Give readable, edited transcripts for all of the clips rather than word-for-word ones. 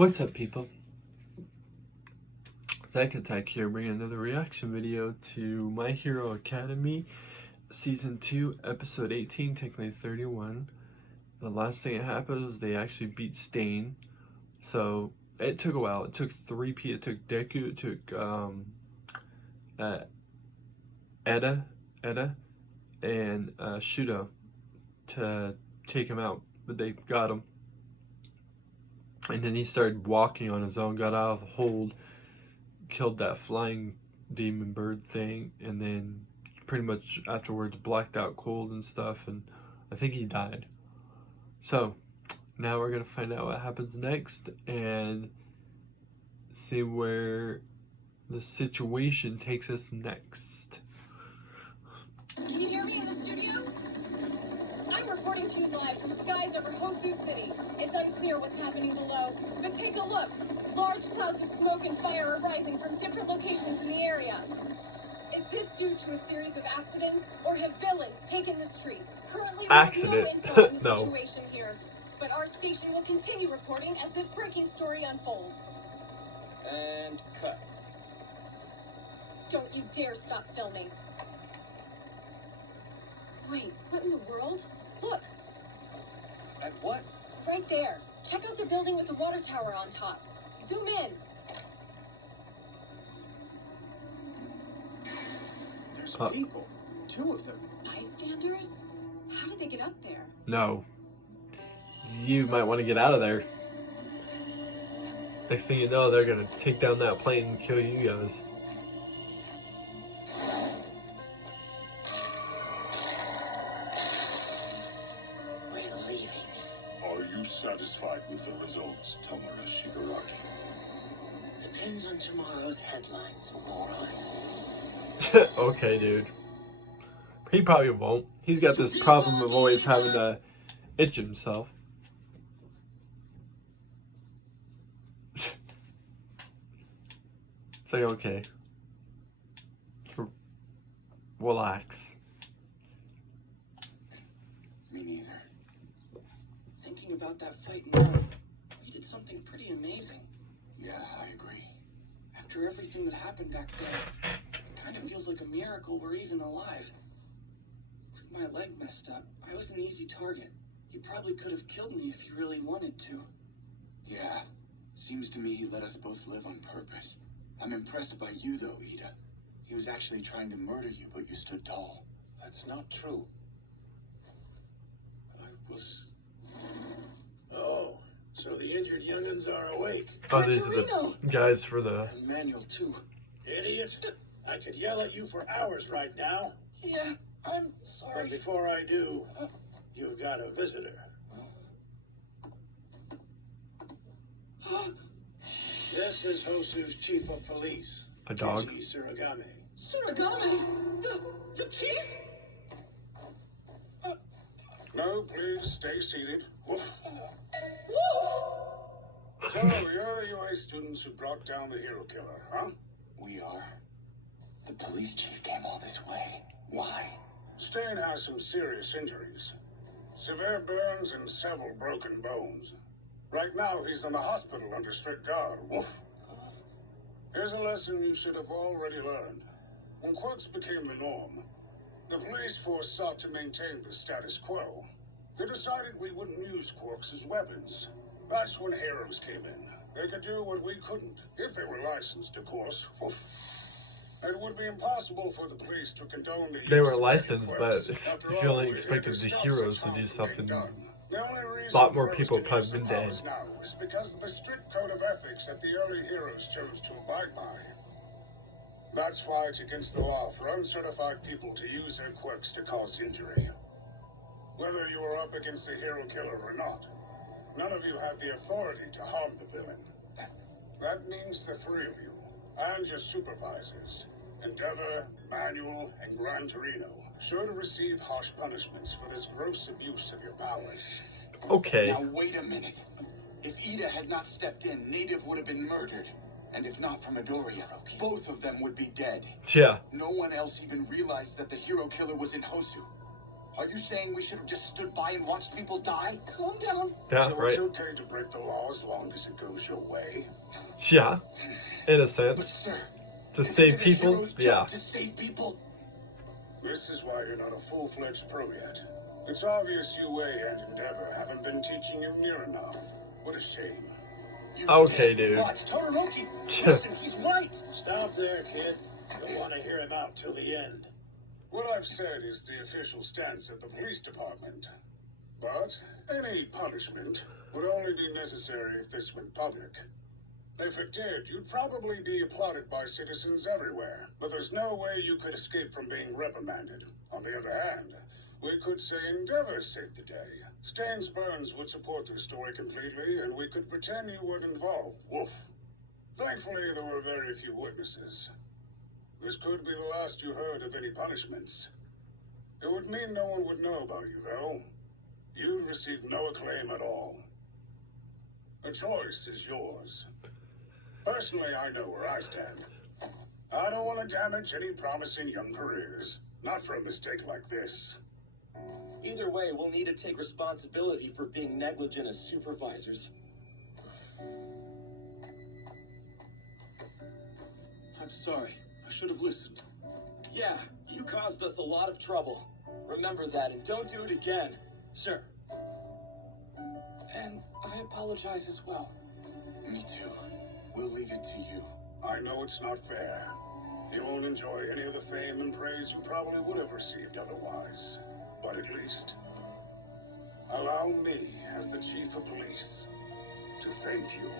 What's up, people? Zach Attack here, bringing another reaction video to My Hero Academy Season 2, Episode 18, technically 31. The last thing that happened was they actually beat Stain. So, it took a while. It took 3P, it took Deku, it took Eda, and Shudo to take him out. But they got him. And then he started walking on his own, got out of the hold, killed that flying demon bird thing, and then pretty much afterwards blacked out cold and stuff, and I think he died. So now we're gonna find out what happens next and see where the situation takes us next. Can you hear me in the studio? I'm reporting to you live from skies over Hosu City. It's unclear what's happening below, but take a look. Large clouds of smoke and fire are rising from different locations in the area. Is this due to a series of accidents, or have villains taken the streets? Currently, there's no info on the No. situation here, but our station will continue reporting as this breaking story unfolds. And cut. Don't you dare stop filming. Wait, what in the world? Look, At what? right there. Check out the building with the water tower on top. Zoom in. There's people. 2 of them. Bystanders? How did they get up there? No. You might want to get out of there. Next thing you know, they're gonna take down that plane and kill you guys. We're leaving. Are you satisfied with the results, Tomura Shigaraki? Depends on tomorrow's headlines, moron. Okay, dude. He probably won't. He's got this problem of always having to itch himself. It's like, okay. Relax. Me neither. Thinking about that fight now, you did something pretty amazing. Yeah, I agree. After everything that happened back there, it kind of feels like a miracle we're even alive. With my leg messed up, I was an easy target. He probably could have killed me if he really wanted to. Yeah, seems to me he let us both live on purpose. I'm impressed by you, though, Ida. He was actually trying to murder you, but you stood tall. That's not true. I was... Oh, so the injured young'uns are awake. Oh, these are the guys for the... And Manuel, too. Idiot. I could yell at you for hours right now. Yeah, I'm But sorry. before I do, you've got a visitor. This is Hosu's chief of police. A dog? Yuji Suragame. Suragami? The chief? No, please, stay seated. Woof. Wolf! So, you're the UA students who brought down the hero killer, huh? We are. The police chief came all this way. Why? Stain has some serious injuries. Severe burns and several broken bones. Right now, he's in the hospital under strict guard. Woof. Here's a lesson you should have already learned. When quirks became the norm, the police force sought to maintain the status quo. They decided we wouldn't use quirks as weapons. That's when heroes came in. They could do what we couldn't, if they were licensed, of course. Woof. It would be impossible for the police to condone the They use were of licensed, quirks. but After if you only all, we expected had the stop heroes such to do harm from something, being done. The only reason lot more heroes people can probably use been their dead. powers now is because of the strict code of ethics that the early heroes chose to abide by. That's why it's against the law for uncertified people to use their quirks to cause injury. Whether you are up against the hero killer or not, none of you have the authority to harm the villain. That means the 3 of you, and your supervisors, Endeavor, Manuel, and Gran Torino, should receive harsh punishments for this gross abuse of your powers. Okay. Now, wait a minute. If Ida had not stepped in, Native would have been murdered. And if not for Midoriya, both of them would be dead. Yeah. No one else even realized that the hero killer was in Hosu. Are you saying we should have just stood by and watched people die? Calm down. Yeah, So right. it's okay to break the law as long as it goes your way. Yeah, in a But sense. sir, To isn't save it a people? hero's job Yeah. to save people? This is why you're not a full-fledged pro yet. It's obvious UA and Endeavor haven't been teaching you near enough. What a shame. You Okay, did dude. what? Todoroki, listen, he's right. Stop there, kid. You'll want to hear him out till the end. What I've said is the official stance of the police department. But any punishment would only be necessary if this went public. If it did, you'd probably be applauded by citizens everywhere. But there's no way you could escape from being reprimanded. On the other hand, we could say Endeavor saved the day. Staines Burns would support the story completely, and we could pretend you weren't involved. Woof. Thankfully, there were very few witnesses. This could be the last you heard of any punishments. It would mean no one would know about you, though. You'd receive no acclaim at all. The choice is yours. Personally, I know where I stand. I don't want to damage any promising young careers. Not for a mistake like this. Either way, we'll need to take responsibility for being negligent as supervisors. I'm sorry. I should have listened. Yeah, you caused us a lot of trouble. Remember that and don't do it again. Sir. And I apologize as well. Me too. We'll leave it to you. I know it's not fair. You won't enjoy any of the fame and praise you probably would have received otherwise. But at least, allow me, as the chief of police, to thank you.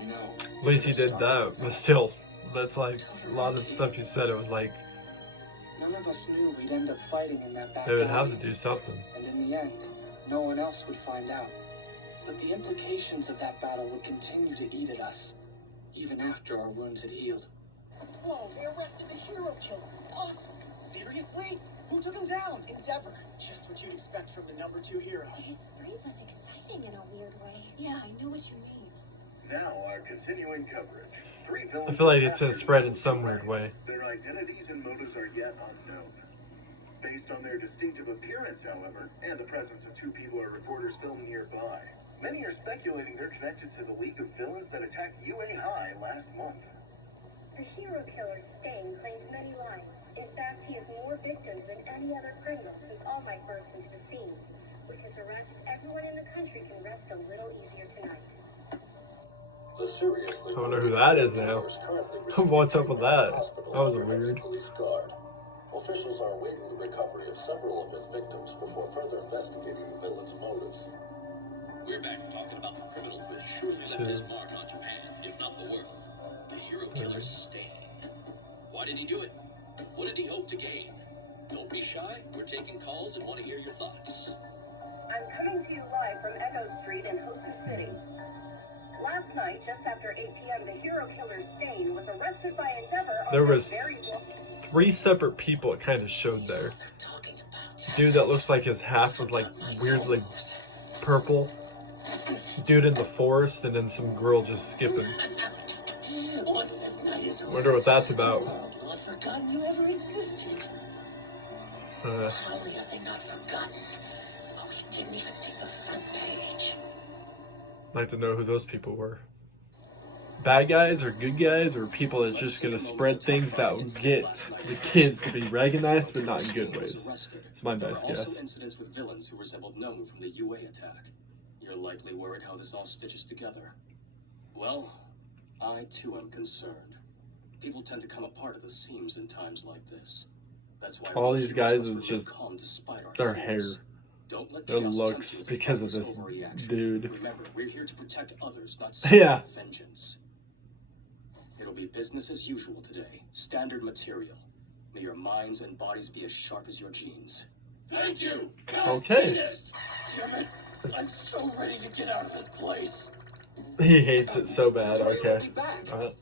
You know, At least he did that, but still, that's like a lot of the stuff you said. It was like None of us knew we'd end up fighting in that back they would have alley. to do something. And in the end, no one else would find out. But the implications of that battle would continue to eat at us, even after our wounds had healed. Whoa, they arrested the hero killer. Awesome. Seriously? Who took him down? Endeavor. Just what you'd expect from the #2 hero. His spree was exciting in a weird way. Yeah, I know what you mean. Now our continuing coverage. Three I villains feel like it's captured spread in by some weird way. Their identities and motives are yet unknown. Based on their distinctive appearance, however, and the presence of two people or reporters filming nearby, many are speculating they're connected to the League of Villains that attacked UA High last month. The hero killer, Stain, claims many lives. In fact, he has more victims than any other criminal since All Might burst into the scene. With his arrest, everyone in the country can rest a little easier tonight. I wonder who that is now. What's up with that? That was weird. Officials are awaiting the recovery of several of his victims before further investigating the villain's motives. We're back talking about the criminal who has surely left his mark on Japan, if not the world. The hero killer Stain. Why did he do it? What did he hope to gain? Don't be shy. We're taking calls and want to hear your thoughts. I'm coming to you live from Echo Street in Hosu City. Last night, just after 8 p.m., the hero killer Stain was arrested by Endeavor on There the was very 3 separate people it kind of showed there. Dude that looks like his half was like weirdly purple. Dude in the forest, and then some girl just skipping. Once this night is over, Wonder what that's about. the world will have forgotten you ever existed. Uh, Not only have they not forgotten, but we didn't even make the front page. I'd like to know who those people were. Bad guys or good guys, or people that's just gonna spread things that will get the kids to be recognized, but not in good ways. It's my best There are guess. also incidents with villains who resembled Nomu from the UA attack. You're likely worried how this all stitches together. Well, I too am concerned. People tend to come apart at the seams in times like this. That's why All these guys is remain just calm despite our their flaws. hair, Don't let their chaos looks, tempt you because of to this overreaction. dude. Remember, we're here to protect others, not Yeah. seek vengeance. It'll be business as usual today. Standard material. May your minds and bodies be as sharp as your genes. Thank you! Okay. Damn it! I'm so ready to get out of this place. He hates it so bad. Okay. Alright.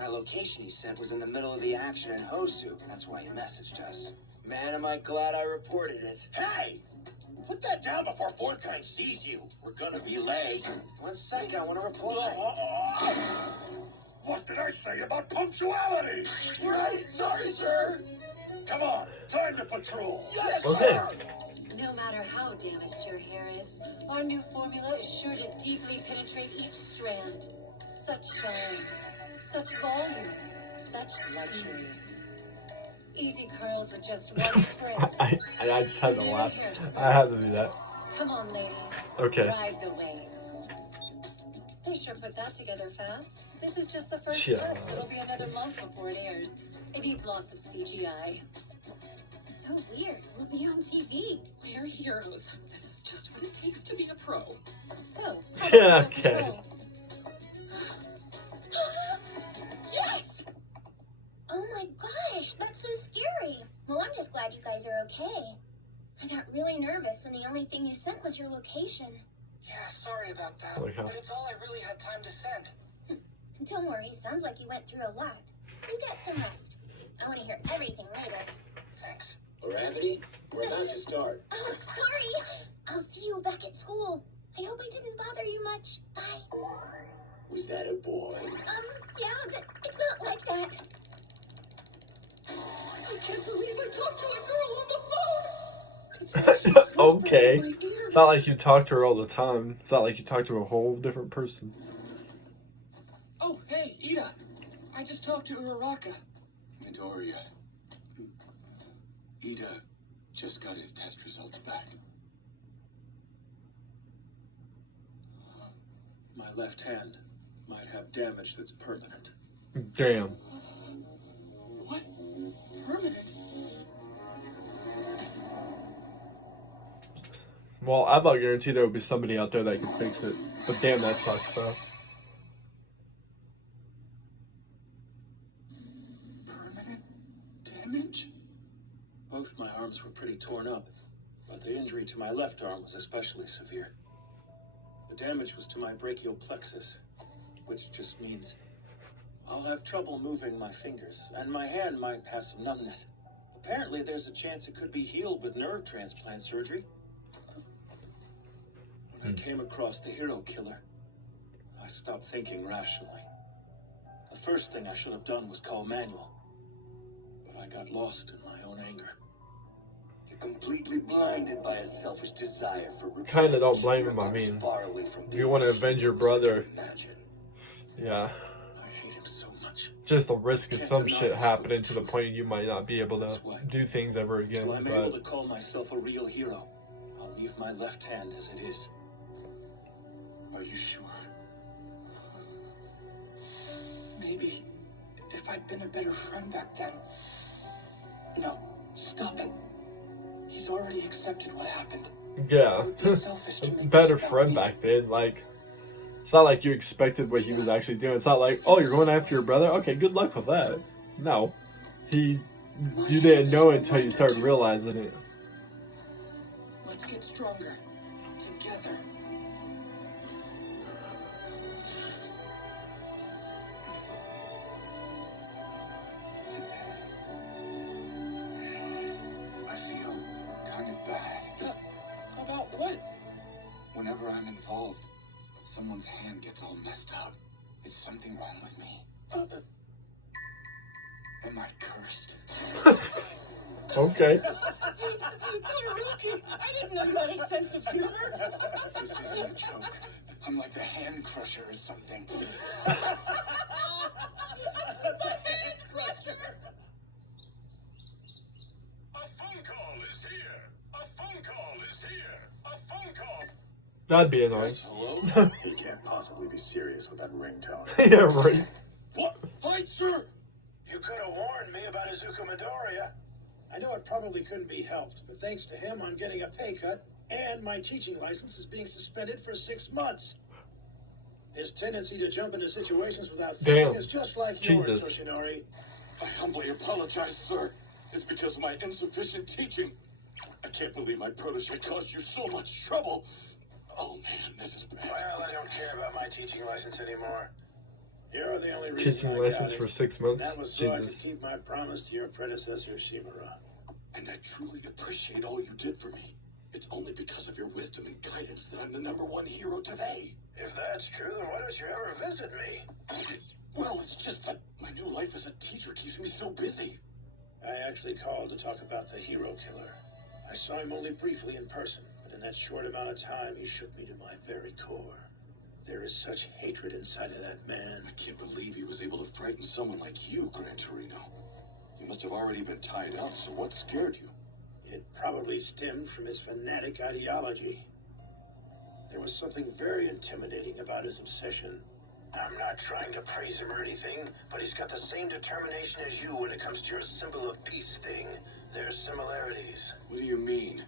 Our location he sent was in the middle of the action in Hosu. That's why he messaged us. Man, am I glad I reported it. Hey! Put that down before Fourth Kind sees you. We're gonna be late. 1 second, I want to reply. What did I say about punctuality? Right, sorry, sir. Come on, time to patrol. Yes, Okay. sir! No matter how damaged your hair is, our new formula is sure to deeply penetrate each strand. Such shine, such volume, such luxury. Easy curls with just one spritz. I just had to And your laugh. hair smells. I had to do that. Come on, ladies. Okay. Ride the waves. They sure put that together fast. This is just the first Yeah. cut, so it'll be another month before it airs. It needs lots of CGI. So weird. We'll be on TV. We're heroes. This is just what it takes to be a pro. So, Yeah, okay. Yes! Oh my gosh, that's so scary. Well, I'm just glad you guys are okay. I got really nervous when the only thing you sent was your location. Yeah, sorry about that. Like how- But it's all I really had time to send. Don't worry, sounds like you went through a lot. You get some rest. I want to hear everything later. Thanks. Gravity, we're about to start. Oh, sorry. I'll see you back at school. I hope I didn't bother you much. Bye. Was that a boy? Yeah, but it's not like that. I can't believe I talked to a girl on the phone! Okay. It's not like you talk to her all the time. It's not like you talk to a whole different person. Oh, hey, Ida. I just talked to Uraraka. Midoriya. Ida just got his test results back. My left hand might have damage that's permanent. Damn. What? Permanent? Well, I thought guaranteed there would be somebody out there that could fix it. But damn, that sucks though. Permanent damage? Both my arms were pretty torn up, but the injury to my left arm was especially severe. The damage was to my brachial plexus, which just means I'll have trouble moving my fingers, and my hand might have some numbness. Apparently, there's a chance it could be healed with nerve transplant surgery. When I came across the hero killer, I stopped thinking rationally. The first thing I should have done was call Manuel, but I got lost in my own anger. You're completely blinded by a selfish desire for revenge. Kinda don't blame him, I You're mean. far away from If you want to avenge your brother, imagine. yeah. I hate him so much. Just the risk of some shit happening to the point you might not be able to do things ever again. Till I'm able to But call myself a real hero, I'll leave my left hand as it is. Are you sure? Maybe if I'd been a better friend back then. No, stop it. He's already accepted what happened. yeah. It would be selfish to make Better this about friend me. back then. Like, it's not like you expected what he was actually doing. It's not like, oh, you're going after your brother? Okay, good luck with that. No. You didn't know until you started realizing it. Let's get stronger. Together. I feel kind of bad. About what? Whenever I'm involved, someone's hand gets all messed up. Is something wrong with me? Am I cursed? Okay. Todoroki, I didn't know you had a sense of humor. This isn't a joke. I'm like the hand crusher or something. That'd be annoying. Yes, hello? He can't possibly be serious with that ringtone. Yeah, right. What? Hi, sir! You could have warned me about Izuku Midoriya. I know it probably couldn't be helped, but thanks to him, I'm getting a pay cut, and my teaching license is being suspended for 6 months. His tendency to jump into situations without thinking Damn. is just like Jesus. yours, Toshinori. I humbly apologize, sir. It's because of my insufficient teaching. I can't believe my protege caused you so much trouble. Oh man, this is bad. Well, I don't care about my teaching license anymore. You're the only reason Teaching I got license it. for 6 months? That was so I could Jesus. keep my promise to your predecessor, Shimura. And I truly appreciate all you did for me. It's only because of your wisdom and guidance that I'm the #1 hero today. If that's true, then why don't you ever visit me? Well, it's just that my new life as a teacher keeps me so busy. I actually called to talk about the hero killer. I saw him only briefly in person, but in that short amount of time, he shook me to my very core. There is such hatred inside of that man. I can't believe he was able to frighten someone like you, Gran Torino. You must have already been tied up, so what scared you? It probably stemmed from his fanatic ideology. There was something very intimidating about his obsession. I'm not trying to praise him or anything, but he's got the same determination as you when it comes to your symbol of peace thing. There's similarities. What do you mean?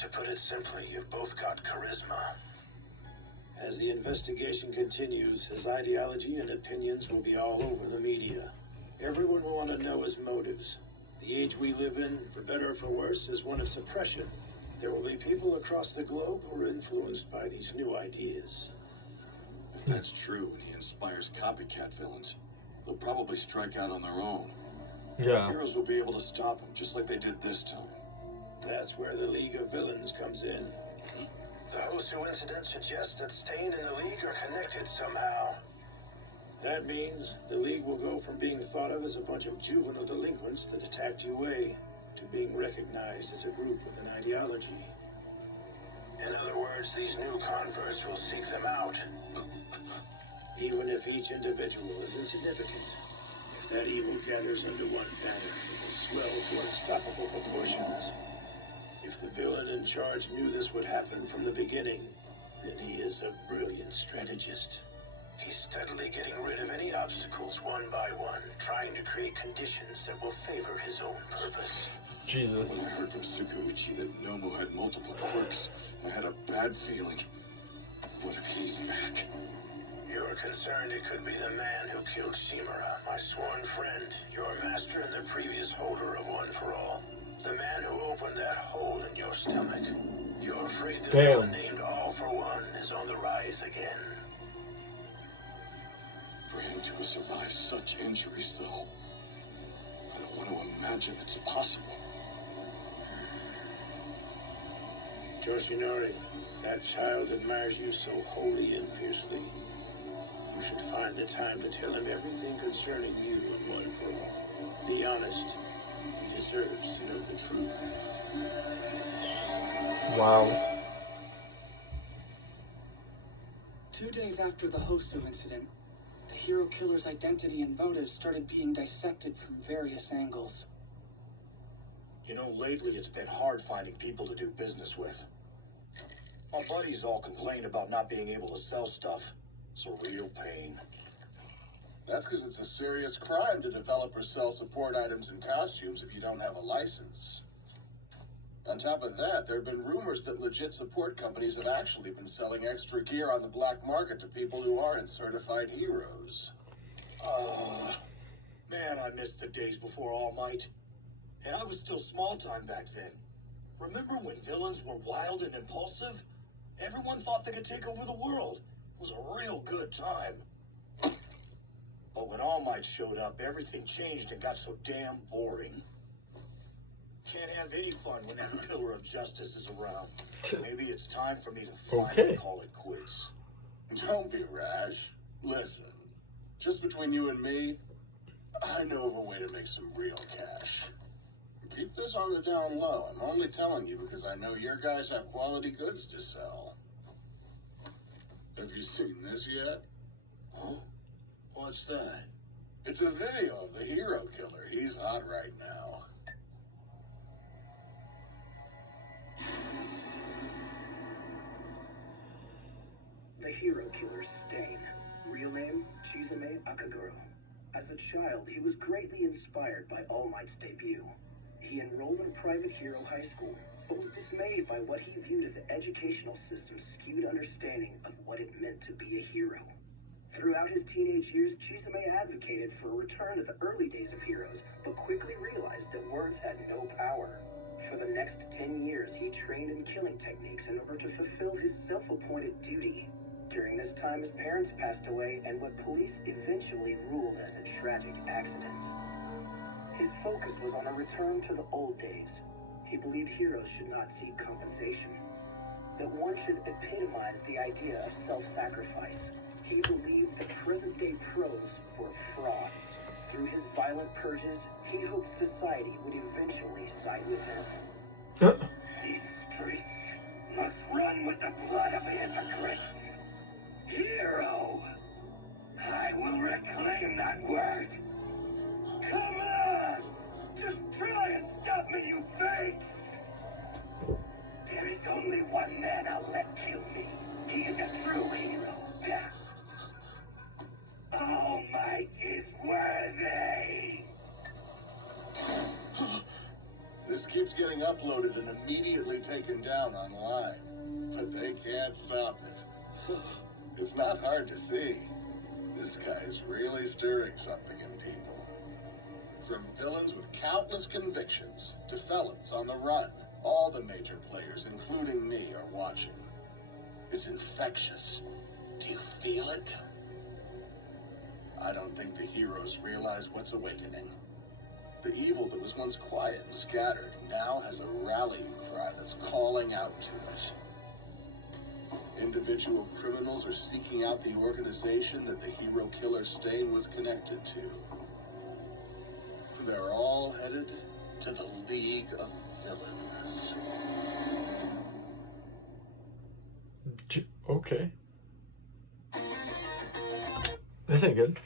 To put it simply, you've both got charisma. As the investigation continues, his ideology and opinions will be all over the media. Everyone will want to know his motives. The age we live in, for better or for worse, is one of suppression. There will be people across the globe who are influenced by these new ideas. If that's true and he inspires copycat villains, they'll probably strike out on their own. Yeah. Heroes will be able to stop him, just like they did this time. That's where the League of Villains comes in. The Hosu incident suggests that Stain and the League are connected somehow. That means the League will go from being thought of as a bunch of juvenile delinquents that attacked UA to being recognized as a group with an ideology. In other words, these new converts will seek them out. Even if each individual is insignificant, if that evil gathers under one banner, it will swell to unstoppable proportions. If the villain in charge knew this would happen from the beginning, then he is a brilliant strategist. He's steadily getting rid of any obstacles one by one, trying to create conditions that will favor his own purpose. Jesus. When I heard from Tsukuichi that Nomu had multiple quirks, I had a bad feeling. What if he's back? You're concerned it could be the man who killed Shimura, my sworn friend, your master and the previous holder of One for All. The man who opened that hole in your stomach. You're afraid the villain named All for One is on the rise again. For him to have survived such injuries, though, I don't want to imagine it's possible. Yoshinori, that child admires you so wholly and fiercely. You should find the time to tell him everything concerning you and One for All. Be honest. He deserves to know the truth. Wow. 2 days after the Hosu incident, the hero killer's identity and motives started being dissected from various angles. You know, lately it's been hard finding people to do business with. My buddies all complain about not being able to sell stuff. It's a real pain. That's because it's a serious crime to develop or sell support items and costumes if you don't have a license. On top of that, there have been rumors that legit support companies have actually been selling extra gear on the black market to people who aren't certified heroes. Man, I missed the days before All Might. And I was still small time back then. Remember when villains were wild and impulsive? Everyone thought they could take over the world. It was a real good time. But when All Might showed up, everything changed and got so damn boring. Can't have any fun when that pillar of justice is around. Maybe it's time for me to finally call it quits. Don't be rash. Listen, just between you and me, I know of a way to make some real cash. Keep this on the down low. I'm only telling you because I know your guys have quality goods to sell. Have you seen this yet? Huh? What's that? It's a video of the hero killer. He's hot right now. The hero killer Stain. Real name, Chizame Akaguro. As a child, he was greatly inspired by All Might's debut. He enrolled in private hero high school, but was dismayed by what he viewed as the educational system's skewed understanding of what it meant to be a hero. Throughout his teenage years, Chizame advocated for a return to the early days of heroes, but quickly realized that words had no power. For the next 10 years, he trained in killing techniques in order to fulfill his self-appointed duty. During this time, his parents passed away, and what police eventually ruled as a tragic accident. His focus was on a return to the old days. He believed heroes should not seek compensation, that one should epitomize the idea of self-sacrifice. He believed that present-day pros were frauds. Through his violent purges, He hoped society would eventually side with him. These streets must run with the blood of hypocrites. Hero! I will reclaim that word. Come on! Just try and stop me, you fakes! There is only one man I'll let kill me. He is a true hero. All Might is worthy! This keeps getting uploaded and immediately taken down online. But they can't stop it. It's not hard to see. This guy's really stirring something in people. From villains with countless convictions to felons on the run, all the major players, including me, are watching. It's infectious. Do you feel it? I don't think the heroes realize what's awakening. The evil that was once quiet and scattered now has a rallying cry that's calling out to it. Individual criminals are seeking out the organization that the hero killer Stain was connected to. They're all headed to the League of Villains. Okay. This ain't good.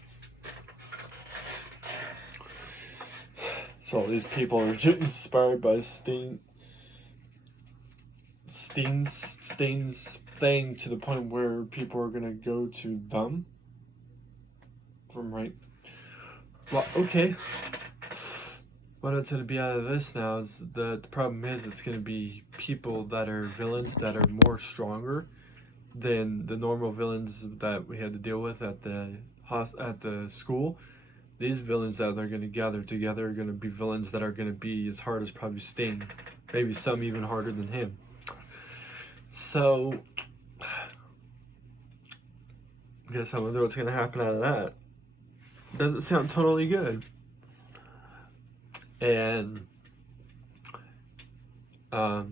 So these people are inspired by Stain's thing to the point where people are gonna go to them. From right. Well, okay. What it's gonna be out of this now is the problem is it's gonna be people that are villains that are more stronger than the normal villains that we had to deal with at the school. These villains that they're going to gather together are going to be villains that are going to be as hard as probably Sting. Maybe some even harder than him. So, I guess I wonder what's going to happen out of that. Doesn't sound totally good. And, Ida,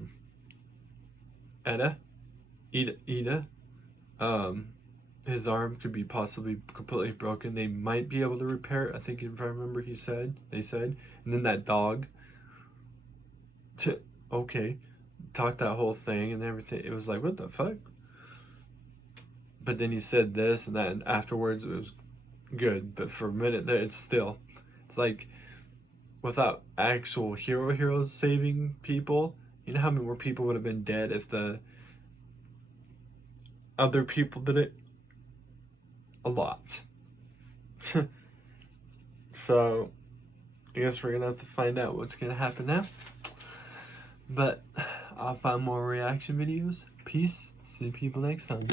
his arm could be possibly completely broken. They might be able to repair it. I think if I remember, they said. And then that dog. Okay, talked that whole thing and everything. It was like, what the fuck? But then he said this and that, and afterwards it was good. But for a minute there, it's like without actual heroes saving people. You know how many more people would have been dead if the other people did it? A lot. So I guess we're gonna have to find out what's gonna happen now. But I'll find more reaction videos. Peace. See people next time.